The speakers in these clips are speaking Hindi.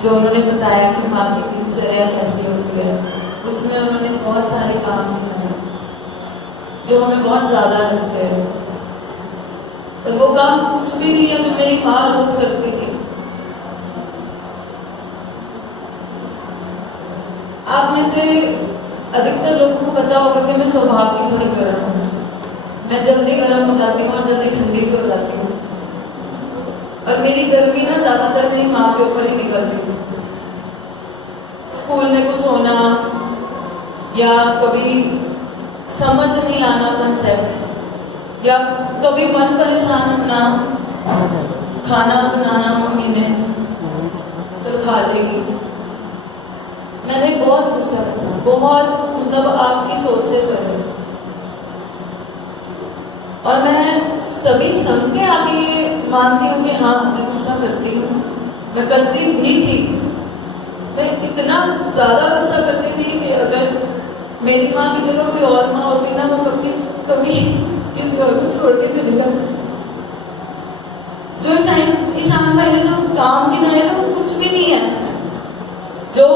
जो उन्होंने बताया कि माँ की दिनचर्या कैसी होती है, उसमें उन्होंने बहुत सारे काम किए जो हमें बहुत ज़्यादा लगते हैं। तो वो काम कुछ भी नहीं है जो मेरी माँ रोज करती थी। आप में से अधिकतर लोगों को पता होगा कि मैं स्वभाव की थोड़ी गर्म हूँ। मैं जल्दी गर्म हो जाती हूँ और जल्दी ठंडी भी हो जाती हूँ। और मेरी गर्मी ना ज्यादातर मेरी माँ के ऊपर ही निकलती थी। स्कूल में कुछ होना या कभी समझ नहीं आना कंसेप्ट, या कभी मन परेशान होना, खाना बनाना मम्मी ने चल खा लेगी, मैंने बहुत गुस्सा किया, बहुत मतलब आपकी सोच से परे। और मैं सभी संग के आगे ये मानती हूँ कि हाँ मैं गुस्सा करती हूँ, मैं करती भी थी। मैं इतना ज्यादा गुस्सा करती थी कि अगर मेरी माँ की जगह कोई और माँ होती ना, वो कभी किसी और को छोड़ के चली जाती। जो ईशान भाई ने जो काम किया है ना, वो कुछ भी नहीं है। जो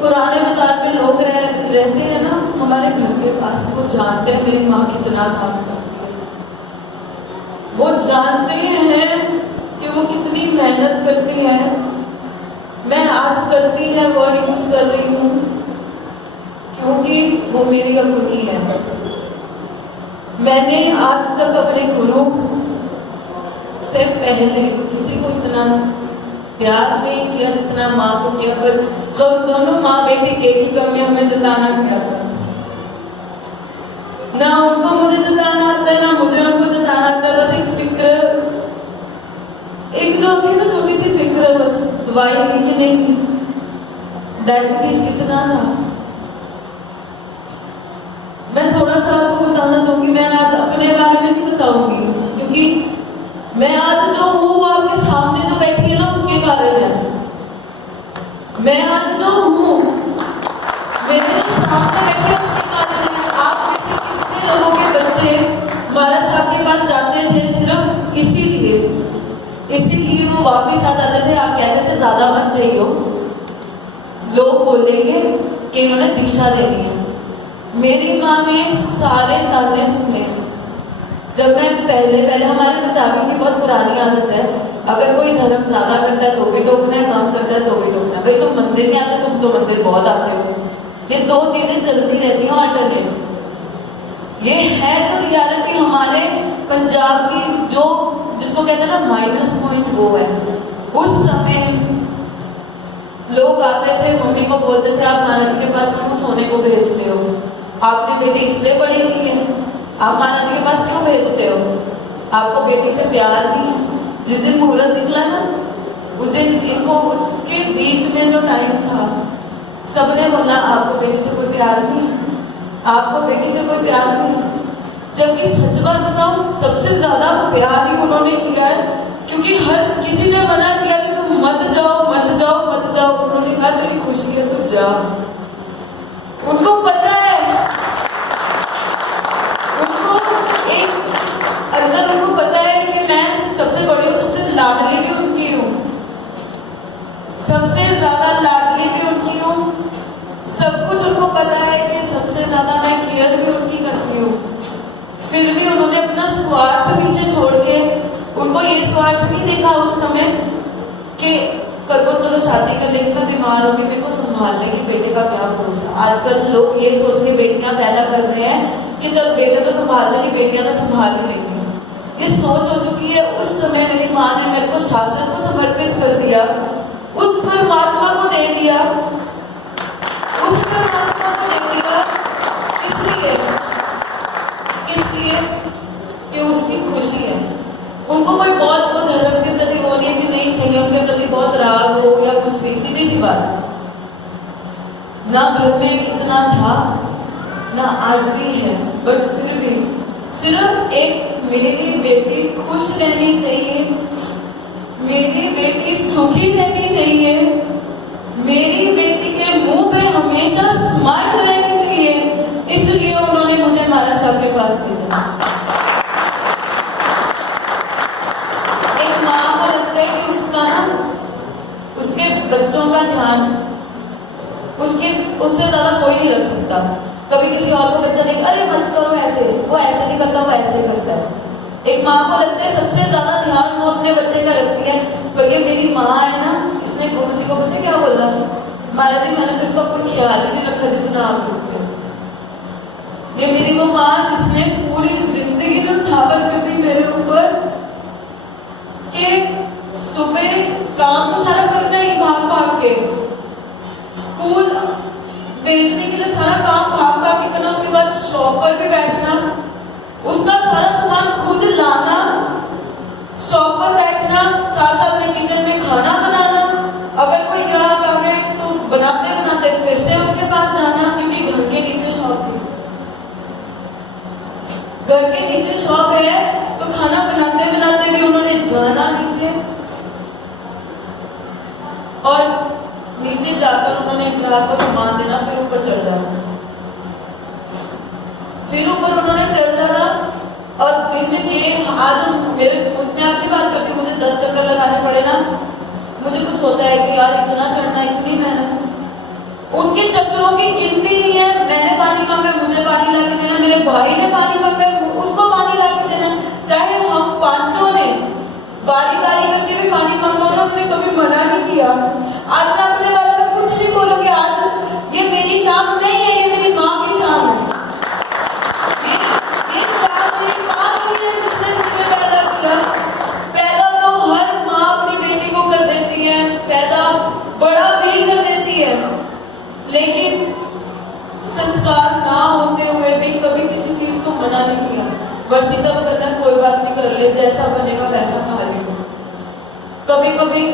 पुराने बाजार में लोग रहते हैं ना हमारे घर के पास, वो जानते हैं मेरी माँ कितना काम करती है। वो जानते हैं कि वो कितनी मेहनत करती है। मैं आज करती है वर्ड यूज कर रही हूँ क्योंकि वो मेरी अपनी है। मैंने आज तक अपने गुरु से पहले किसी को इतना प्यार नहीं किया जितना माँ को किया। पर हम दोनों माँ बेटी के ही कमी हमें जताना नहीं आता। ना उनको मुझे जताना आता है, ना मुझे उनको जताना आता है। बस एक फिक्र, एक जो होती है ना छोटी सी फिक्र, बस दवाई लिखने की, डायबिटीज कितना था। मैं थोड़ा सा आपको बताना चाहूंगी, मैं आज अपने बारे में नहीं बताऊंगी क्योंकि मैं आज जो हूँ आपके सामने जो बैठी है ना उसके बारे में। मैं आज जो हूँ मेरे जो सामने बैठे उसके बारे में। आप में से कितने लोगों के बच्चे महाराज साहब के पास जाते थे सिर्फ इसीलिए वो वापिस आ जाते थे। आप कहते थे ज्यादा मत चाहिए, लोग बोलेंगे कि इन्होंने दीक्षा देनी है। मेरी माँ ने सारे ताने सुने। जब मैं पहले हमारे पंजाबी की बहुत पुरानी आदत है, अगर कोई धर्म ज्यादा करता है तो भी टोकना है, कम करता है तो भी टोकना है। भाई तुम मंदिर नहीं आते, तुम तो मंदिर बहुत आते हो। ये दो चीजें चलती रहती हैं अल्टरनेट। ये है जो रियलिटी हमारे पंजाब की, जो जिसको कहते हैं ना माइनस पॉइंट, वो है। उस समय लोग आते थे, मम्मी को बोलते थे आप महाराज के पास क्यों सोने को भेजते हो? आपने बेटी इसलिए बड़ी की है, आप महाराज के पास क्यों भेजते हो? आपको बेटी से प्यार नहीं है। जिस दिन मुहूर्त निकला ना, उस दिन इनको उसके बीच में जो टाइम था, सबने बोला आपको बेटी से कोई प्यार नहीं है, आपको बेटी से कोई प्यार नहीं है। जबकि सच बात बताऊं, सबसे ज्यादा प्यार ही उन्होंने किया है, क्योंकि हर किसी ने मना किया कि तुम मत जाओ मत जाओ मत जाओ। उन्होंने कहा तेरी खुशी है तो जा। उनको पता है, अंदर उनको पता है कि मैं सबसे बड़ी हूँ, सबसे लाडली भी उनकी हूँ, सबसे ज्यादा लाडली भी उनकी हूँ। सब कुछ उनको पता है कि सबसे ज्यादा मैं केयर भी उनकी करती हूँ। फिर भी उन्होंने अपना स्वार्थ पीछे छोड़ के, उनको ये स्वार्थ नहीं देखा उस समय कि कल को चलो शादी कर लेंगे, मैं बीमार होगी, मेरे को संभाल लेगी, बेटे का क्या भरोसा। आजकल लोग ये सोच के बेटियां पैदा कर रहे हैं कि चल बेटे तो संभाल लेंगी, बेटियां तो संभाल ही लेंगी। ये सोच हो चुकी है। उस समय मेरी माँ ने मेरे को शासन को समर्पित कर दिया दिया, उस परमात्मा को दे दिया, इसलिए कि उसकी खुशी है। उनको कोई बहुत वो धर्म के प्रति वो नहीं है कि नहीं संयम के प्रति बहुत राग हो या कुछ भी, सीधी सी बात। ना घर में इतना था ना आज भी है, बट फिर भी सिर्फ एक मेरी बेटी खुश रहनी चाहिए, मेरी बेटी सुखी रहनी चाहिए, मेरी बेटी के मुंह पे हमेशा स्माइल रहनी चाहिए, इसलिए उन्होंने मुझे महाराज साहब के पास भेजा। एक माँ को लगता है कि उसका ना उसके बच्चों का ध्यान उससे ज्यादा कोई नहीं रख सकता। कभी किसी और को बच्चा देख, अरे मत करो ऐसे, वो ऐसे नहीं करता, वो ऐसे करता है। एक माँ को लगता है सबसे ज्यादा ध्यान वो अपने बच्चे का रखती है। पर ये मेरी माँ है ना, इसने गुरु जी को पता क्या बोला, महाराज जी मैंने तो इसका कोई ख्याल ही नहीं रखा जितना आप रखते हो। ये मेरी वो माँ जिसने पूरी जिंदगी में छावर कर दी मेरे ऊपर कि सुबह काम तो सारा करना ही भाग भाग के, स्कूल भेजने के लिए सारा काम भाग भाग के करना, उसके बाद शॉप पर भी बैठना, उसका सारा सामान खुद लाना, शॉप पर बैठना, साथ साथ में किचन में खाना बनाना, अगर कोई ग्राहक आ गए तो बनाते बनाते फिर से उनके पास जाना, क्योंकि घर के नीचे शॉप थी, घर के नीचे शॉप है, तो खाना बनाते बनाते भी उन्होंने जाना नीचे, और नीचे जाकर उन्होंने ग्राहक को सामान देना, फिर ऊपर चढ़ जाना, फिर ऊपर उन्होंने चढ़ जाना। और दिन के आज मैं अपनी बात करती हूँ, मुझे 10 चक्कर लगाने पड़े ना, मुझे कुछ होता है कि यार इतना चढ़ना, इतनी मेहनत। उनके चक्करों की गिनती नहीं है। मैंने पानी मांगा, मुझे पानी ला के देना, मेरे भाई ने पानी मांगा, उसको पानी ला के देना, चाहे हम पांचों ने बारी बारी करके भी पानी मांगा, उन्होंने कभी मना नहीं किया। आज मैं अपने बारे में कुछ नहीं बोलूंगी, आज ये मेरी शाम नहीं है, ये मेरी माँ की शाम है। ये शाम मेरी माँ की है जिसने मुझे पैदा किया। पैदा तो हर माँ अपनी बेटी को कर देती है, पैदा बड़ा भी कर देती है, लेकिन संस्कार ना होते हुए भी कभी किसी चीज को मना नहीं किया। वर्षिता करना कोई बात नहीं, कर ले, जैसा बनेगा वैसा खा ले। कभी कभी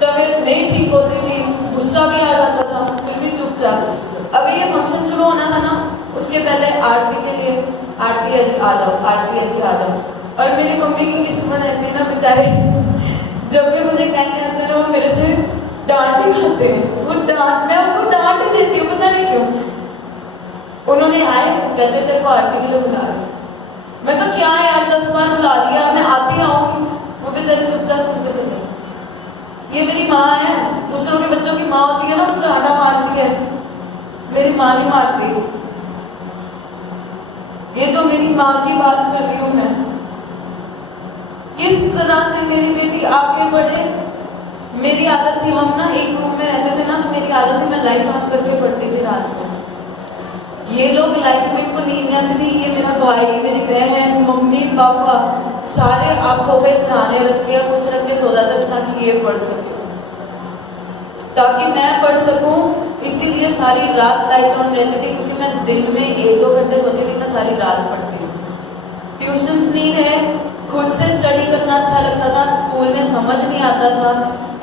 तबीयत नहीं ठीक होती थी, गुस्सा भी आ जाता था, फिर भी चुपचाप। अभी ये फंक्शन शुरू होना था ना, उसके पहले आरती के लिए, आरती है जी आ जाओ, आरती है जी आ जाओ। और मेरी मम्मी की किस्मत ऐसी ना बेचारे, जब भी मुझे कहने आते हैं वो मेरे से डांट ही खाते हैं। वो डांट, मैं उनको डांट ही देती हूँ, पता नहीं क्यों। उन्होंने आए, कहते तेरे को आरती के लिए बुला रहे। मैं तो क्या यार 10 बार बुला दिया, मैं आती आऊंगी। वो बेचारे चुपचाप सुनते चले। ये मेरी माँ है, दूसरों के बच्चों की माँ होती है ना, वो ज्यादा मारती है, मेरी माँ नहीं मारती। ये तो मेरी माँ की बात कर रही हूँ मैं। किस तरह से मेरी बेटी आगे बढ़े। मेरी आदत थी, हम ना एक रूम में रहते थे ना, तो मेरी आदत थी मैं लाइट बंद करके पढ़ती थी रात को। ये लोग लाइट में इनको नींद आती थी, ये मेरा भाई, मेरी बहन, मम्मी पापा सारे आंखों पे सराहने रख के कुछ रख के सो जाते ताकि ये पढ़ सके, ताकि मैं पढ़ सकूं। इसीलिए सारी रात लाइट ऑन रहती थी, क्योंकि मैं दिन में 1-2 घंटे सोती थी, मैं सारी रात पढ़ती थी। ट्यूशंस नहीं थे, खुद से स्टडी करना अच्छा लगता था, स्कूल में समझ नहीं आता था,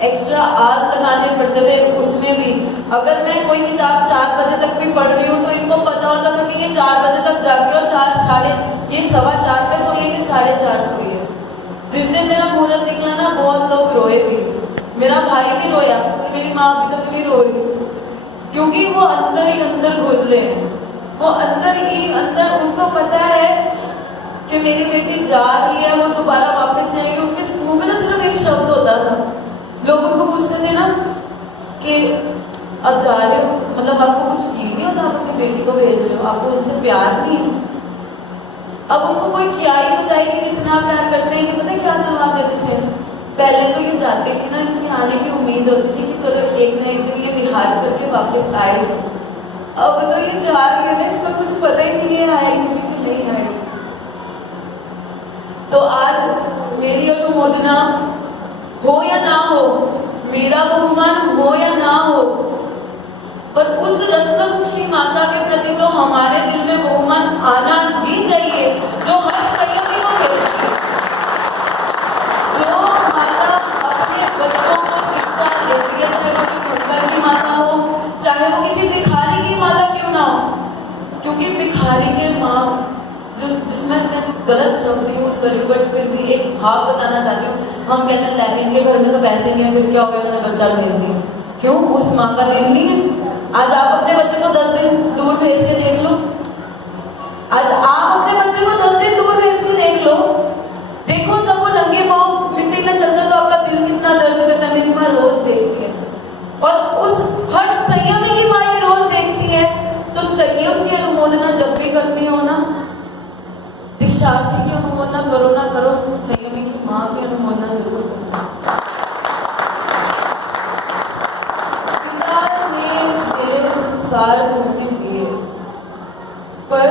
एक्स्ट्रा आवर्स लगाने पड़ते थे। उसमें भी अगर मैं कोई किताब 4 बजे तक भी पढ़ रही हूँ तो इनको पता होता था कि ये 4 बजे तक जागी और 4:15 पे सोइए कि 4:30 सोइए। जिस दिन मेरा मुहूर्त निकला ना, बहुत लोग रोए भी, मेरा भाई भी रोया, मेरी माँ अभी तक नहीं रो रही, क्योंकि वो अंदर ही अंदर घुल रहे हैं। वो अंदर ही अंदर उनको पता है कि मेरी बेटी जा रही है, वो दोबारा वापस नहीं आएगी। उनके मुंह में ना सिर्फ एक शब्द होता था, लोग उनको पूछते थे ना कि अब जा रहे हो, मतलब आपको कुछ फील नहीं होता, आप अपनी बेटी को भेज रहे हो, आपको उनसे प्यार नहीं है। अब उनको कोई क्या ही बताए कि कितना प्यार करते हैं, कि पता क्या जवाब देते थे। पहले तो ये जाते थे ना, इसमें आने की उम्मीद होती थी कि चलो एक ना एक दिन ये विहार करके वापस आएगी। अब तो ये जा रही है ना, इसका कुछ पता ही नहीं है आएगी कि नहीं आएगी। तो आज मेरी अनुमोदना हो या ना हो, मेरा बहुमान हो या ना हो, हमारे दिल में वो मन आना ही चाहिए जो हर संयमी को भेजती है। जो माता अपने बच्चों को दीक्षा देती है, चाहे वो खंडर की माता हो, चाहे वो किसी भिखारी की माता क्यों ना हो, क्योंकि भिखारी के माँ जिसमें मैं गलत शब्द यूज करी बट फिर भी एक भाव बताना चाहती हूँ। हम कहते हैं लेकिन के घर में तो पैसे नहीं है, फिर क्या हो गया, उन्होंने बच्चा भेज दिया। क्यों? उस माँ का दिल नहीं है। आज आप अपने बच्चे को 10 दिन दूर भेज के देख लो। आज आप अपने बच्चे को 10 दिन दूर भेज के देख लो। देखो जब वो नंगे पाँव मिट्टी में चलता है तो आपका दिल कितना दर्द करता है। मेरी माँ रोज देखती है और उस हर संयमी की माँ ये रोज देखती है। तो संयम की अनुमोदना जब भी करनी हो ना, दीक्षार्थी की अनुमोदना करो ना करो, संयमी की माँ की अनुमोदना जरूर करो। पिता ने मेरे संस्कार होने दिए, पर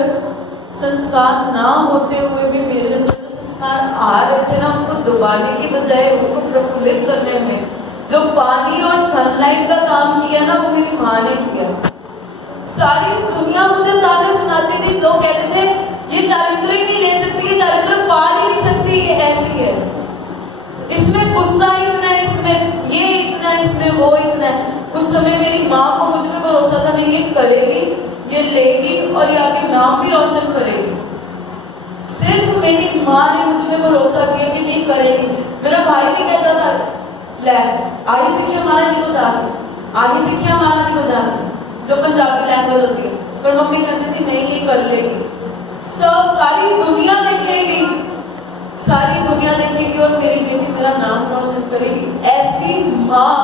संस्कार ना होते हुए भी मेरे अंदर जो संस्कार आ रहे थे ना, उनको दबाने की बजाय उनको प्रफुल्लित करने में जो पानी और सनलाइट का काम किया ना, वो मेरी माँ ने किया। सारी दुनिया मुझे ताने सुनाती थी, लोग कहते थे ये चारित्र ही नहीं ले सकती, ये चारित्र पाल ही नहीं सकती, ये ऐसी है, इसमें गुस्सा इतना है, इसमें ये इतना है, इसमें वो इतना है। उस समय मेरी माँ को मुझ पर भरोसा था, नहीं ये करेगी, ये लेगी और ये आगे नाम भी रोशन करेगी। सिर्फ मेरी माँ ने मुझ पर भरोसा किया कि नहीं करेगी। मेरा भाई भी कहता था ले आही सिक्खिया महाराज जी को जाती, आही सिक्खिया महाराज जी को जाती, जो पंजाबी लैंग्वेज होती है। पर मम्मी कहती थी नहीं ये कर लेगी, सब सारी दुनिया देखेगी, सारी दुनिया देखेगी और मेरी बेटी मेरा नाम रोशन करेगी। ऐसी माँ,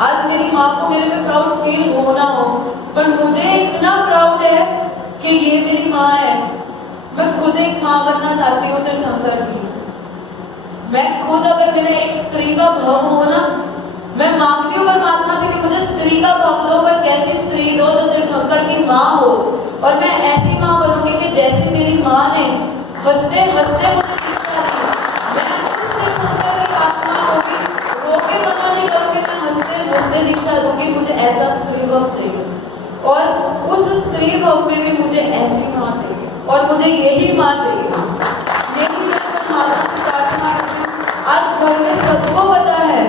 आज मेरी माँ को मेरे पे प्राउड फील हो ना हो, पर मुझे इतना प्राउड है कि ये मेरी माँ है। मैं खुद एक माँ बनना चाहती हूँ तीर्थंकर की। मैं खुद अगर मेरा एक स्त्री का भव हो ना, मैं मांगती हूँ परमात्मा से कि मुझे स्त्री का भव दो, पर कैसी स्त्री दो जो तीर्थंकर की माँ हो। और मैं ऐसी माँ बनूंगी कि जैसे मेरी माँ ने हंसते हंसते मुझे दीक्षा दी, मैं उस तीर्थंकर की आत्मा को भी रो के मना नहीं करूंगी, मैं हंसते हंसते दीक्षा दूंगी। मुझे ऐसा स्त्री भव चाहिए और उस स्त्री भव में भी मुझे ऐसी माँ चाहिए और मुझे यही माँ चाहिए। यही मैं माता से प्रार्थना करती हूँ। आज घर में सबको पता है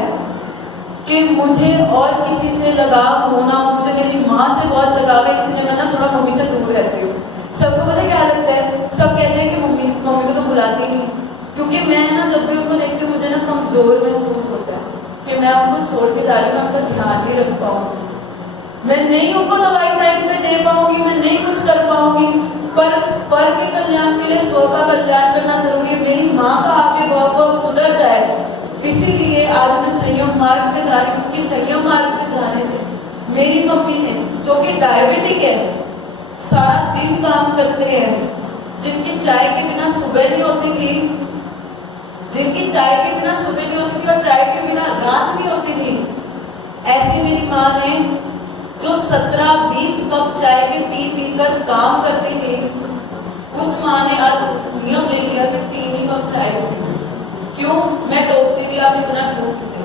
कि मुझे और किसी से लगाव होना, मुझे मेरी माँ से बहुत लगाव है, इसलिए मैं ना थोड़ा मम्मी से दूर रहती हूँ। सबको पता क्या लगता है, सब कहते हैं कि मम्मी को तो बुलाती नहीं, क्योंकि मैं ना जब भी उनको देखती हूँ मुझे ना कमजोर महसूस होता है कि मैं उनको छोड़ के जा रही हूँ, मैं उनका ध्यान नहीं रख पाऊंगी, मैं नहीं उनको दवाई टाइम पे दे पाऊंगी, मैं नहीं कुछ कर पाऊंगी। पर के कल्याण के लिए स्व का कल्याण करना जरूरी है। मेरी माँ का आगे बहुत सुधर जाए, इसीलिए आज मैं संयम मार्ग पे जा रही हूँ। क्योंकि संयम मार्ग पे जाने से मेरी मम्मी ने, जो कि डायबिटिक है, सारा दिन काम करते हैं, जिनकी चाय के बिना सुबह नहीं होती थी, जिनकी चाय के बिना सुबह नहीं होती थी और चाय के बिना रात नहीं होती थी, ऐसी मेरी माँ ने जो 17-20 कप चाय के पी कर काम करती थी, उस माँ ने आज नियम ले लिया कि 3 ही कप चाय होती। क्यों? मैं टोकती थी, आप इतना क्यों पीते?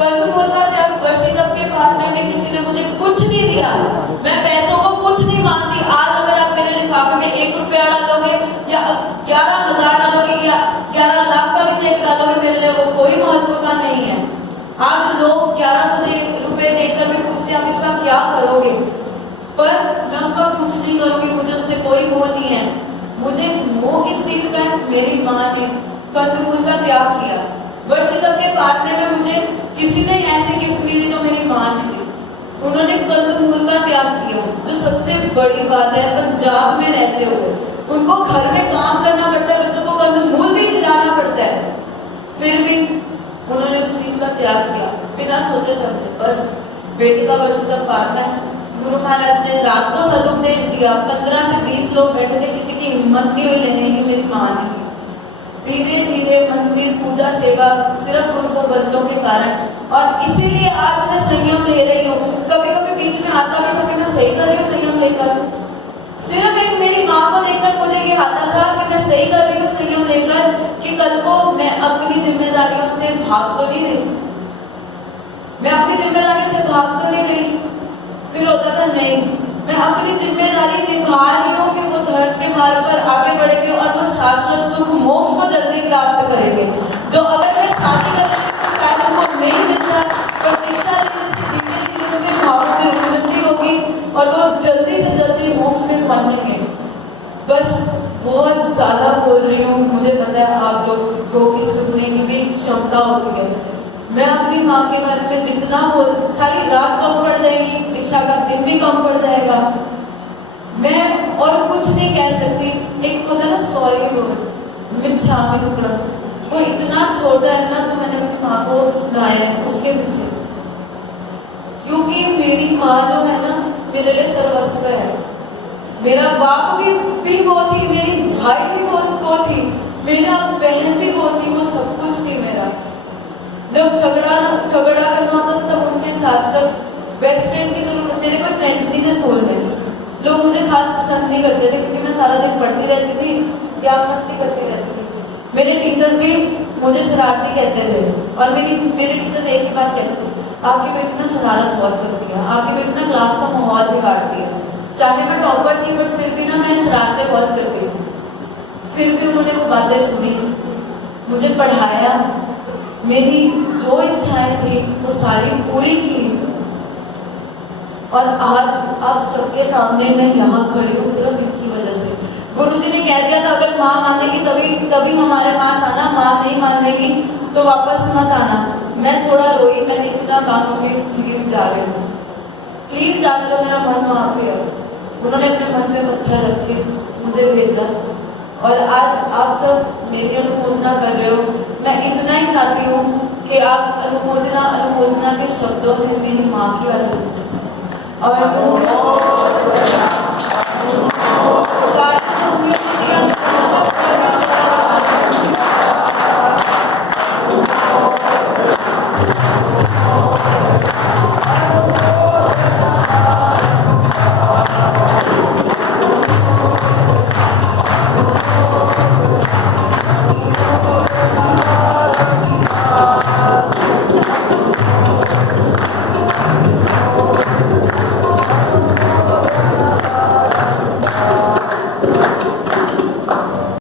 कंदमूल का त्याग वर्षी तब के पाटने में किसी ने मुझे कुछ नहीं दिया, मैं पैसों को कुछ नहीं मानती। आज अगर आप मेरे लिफाफे में 1 रुपया डालोगे या 11,000 डालोगे या 11 लाख का भी चेक डालोगे, मेरे लिए वो कोई महत्व का नहीं है। आज लोग 1100 रुपए देकर भी पूछते हैं आप इसका क्या करोगे, पर मैं उसका कुछ नहीं करूंगी, मुझे उससे कोई मोह नहीं है। मुझे मोह किस चीज का है? मेरी माँ ने कंदमूल का त्याग किया। वर्षी तब के पाटने में मुझे किसी ने ऐसी गिफ्ट दी जो मेरी माँ ने दी, उन्होंने कंदमूल का त्याग किया। जो सबसे बड़ी बात है, पंजाब में रहते हुए उनको घर में काम करना पड़ता है, बच्चों को कंदमूल भी खिलाना पड़ता है, फिर भी उन्होंने उस चीज का त्याग किया बिना सोचे समझे। बस बेटी का वर्षी तक पाटना है। गुरु महाराज ने रात को सदुपदेश दिया, 15 से 20 लोग बैठे थे, किसी की हिम्मत नहीं हुई लेने की, मेरी माँ ने। धीरे धीरे मंदिर पूजा सेवा सिर्फ उनको बंदों के कारण, और इसीलिए आज मैं संयम ले रही हूँ। कभी कभी बीच में आता भी था कि मैं सही कर रही हूँ संयम लेकर, सिर्फ एक मेरी माँ को देखकर मुझे ये आता था कि मैं सही कर रही हूँ संयम लेकर, कि कल को मैं अपनी जिम्मेदारियों से भाग तो नहीं रही, मैं अपनी जिम्मेदारियों से भाग तो नहीं रही। फिर होता था नहीं, मैं अपनी जिम्मेदारी निभा रही हूँ कि वो धर्म के मार्ग पर आगे बढ़ेंगे और वो शाश्वत सुख मोक्ष को जल्दी प्राप्त करेंगे। जो अगर मैं शादी करूँगी तो शायद उनको नहीं मिलता, पर दीक्षा लेने से धीरे धीरे उनके भावों में उन्नति होगी और वो जल्दी से जल्दी मोक्ष में पहुंचेंगे। बस बहुत ज्यादा बोल रही हूँ, मुझे पता है आप लोगों की सुनने की भी क्षमता होती है। मैं अपनी माँ के बारे में जितना बोल, सारी रात कम पड़ जाएगी, दीक्षा का दिन भी कम पड़ जाएगा। मैं और कुछ नहीं कह सकती। एक होता है ना सॉरी बोल, मिच्छामी टुकड़ा, वो इतना छोटा है ना जो मैंने अपनी माँ को सुनाया है उसके पीछे, क्योंकि मेरी माँ जो है ना मेरे लिए सर्वस्व है। मेरा बाप भी वो थी, मेरी भाई भी वो थी, मेरा बहन भी वो थी, वो सब कुछ थी मेरा। जब झगड़ा करना होता था तब उनके साथ, जब बेस्ट फ्रेंड की जरूरत, मेरे कोई फ्रेंड्स नहीं थे स्कूल में, लोग मुझे खास पसंद नहीं करते थे क्योंकि मैं सारा दिन पढ़ती रहती थी या मस्ती करती रहती थी। मेरे टीचर भी मुझे शरारती कहते थे और मेरे टीचर एक ही बात कहते थे, आपकी बेटी ना शरारत बहुत करती है, आपकी बेटी ना क्लास का माहौल बिगाड़ती है। चाहे मैं टॉपर थी बट फिर भी ना मैं शरारतें बहुत करती थी। फिर भी उन्होंने वो बातें सुनी, मुझे पढ़ाया, मेरी जो इच्छाएं थी वो सारी पूरी की, और आज आप सबके सामने मैं यहाँ खड़ी हूँ सिर्फ इनकी वजह से। गुरुजी ने कह दिया था अगर माँ मानेगी तभी हमारे पास आना, माँ नहीं मानेगी तो वापस मत आना। मैं थोड़ा रोई, मैंने इतना मांगूंगी प्लीज जा रहे हो, प्लीज जा रहे हो, मेरा मन वहाँ पे है। उन्होंने अपने मन पे पत्थर रख के मुझे भेजा और आज आप सब मेरी अनुमोदना कर रहे हो। मैं इतना ही चाहती हूँ कि आप अनुमोदना के शब्दों से मेरी माँ की वजह